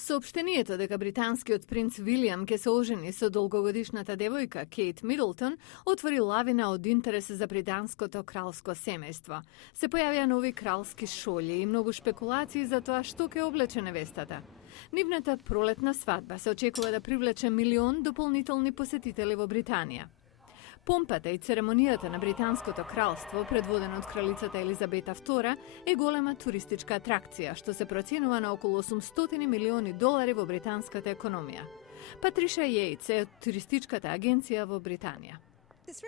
Соопштението дека британскиот принц Вилијам ќе се ожени со долгогодишната девојка Кейт Мидлтон отвори лавина од интерес за британското кралско семејство. Се појавија нови кралски шолји и многу шпекулации за тоа што ќе облече невестата. Нивната пролетна свадба се очекува да привлече 1 милион дополнителни посетители во Британија. Помпата и церемонијата на британското кралство, предводена од кралицата Елизабета II, е голема туристичка атракција, што се проценува на околу $800 милиони во британската економија. Патриша Јејц е од туристичката агенција во Британија.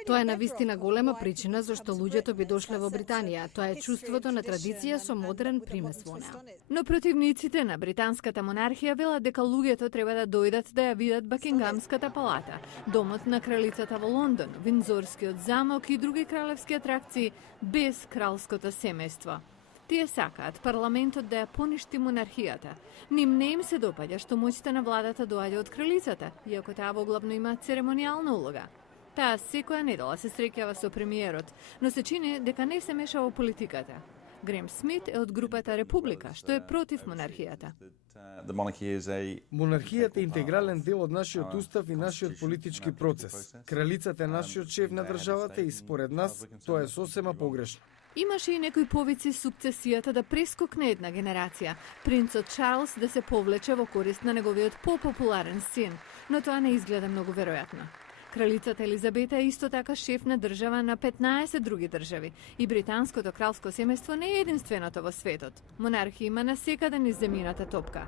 Тоа е навистина голема причина зашто луѓето би дошле во Британија. Тоа е чувството на традиција со модерен примес во неа. Но противниците на британската монархија велат дека луѓето треба да дојдат да ја видат Бакингамската палата, домот на кралицата во Лондон, Виндзорскиот замок и други кралевски атракции без кралското семејство. Тие сакаат парламентот да ја поништи монархијата. Ним не им се допаѓа што моќта на владата доаѓа од кралицата, иако таа во главно има церемонијална улога. Таа секоја недела се среќава со премиерот, но се чини дека не се меша во политиката. Грем Смит е од групата Република, што е против монархијата. Монархијата е интегрален дел од нашиот устав и нашиот политички процес. Кралицата е нашиот шеф на државата и според нас тоа е сосема погрешно. Имаше и некои повици сукцесијата да прескокне една генерација, принцот Чарлс да се повлече во корист на неговиот попопуларен син, но тоа не изгледа многу веројатно. Кралицата Елизабета е исто така шеф на држава на 15 други држави и британското кралско семејство не е единственото во светот. Монархија има насекаде низ земјината топка.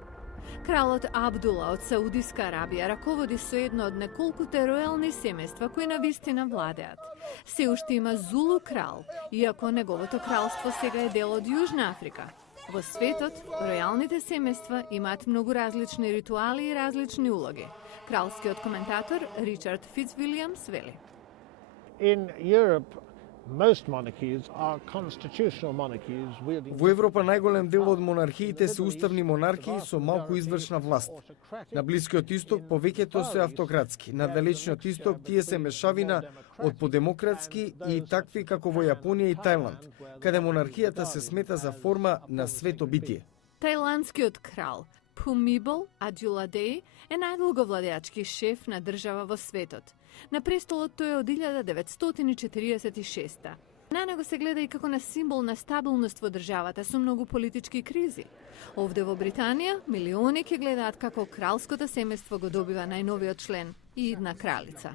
Кралот Абдула од Саудиска Арабија раководи со едно од неколкуте ројални семејства кои навистина владеат. Се уште има Зулу крал, иако неговото кралство сега е дел од Јужна Африка. Во светот, ројалните семејства имаат многу различни ритуали и различни улоги. Кралскиот коментатор Ричард Фицвилијамс вели. Во Европа најголем дел од монархиите се уставни монархии со малку извршна власт. На Блискиот исток повеќето се автократски, на Далечниот исток тие се мешавина од подемократски и такви како во Јапонија и Тајланд, каде монархијата се смета за форма на свето битие. Тајландскиот крал Пумибол Аджуладеј е најдолго владеачки шеф на држава во светот. На престолот тој е од 1946. На него се гледа и како на символ на стабилност во државата со многу политички кризи. Овде во Британија, милиони ќе гледаат како кралското семејство го добива најновиот член и една кралица.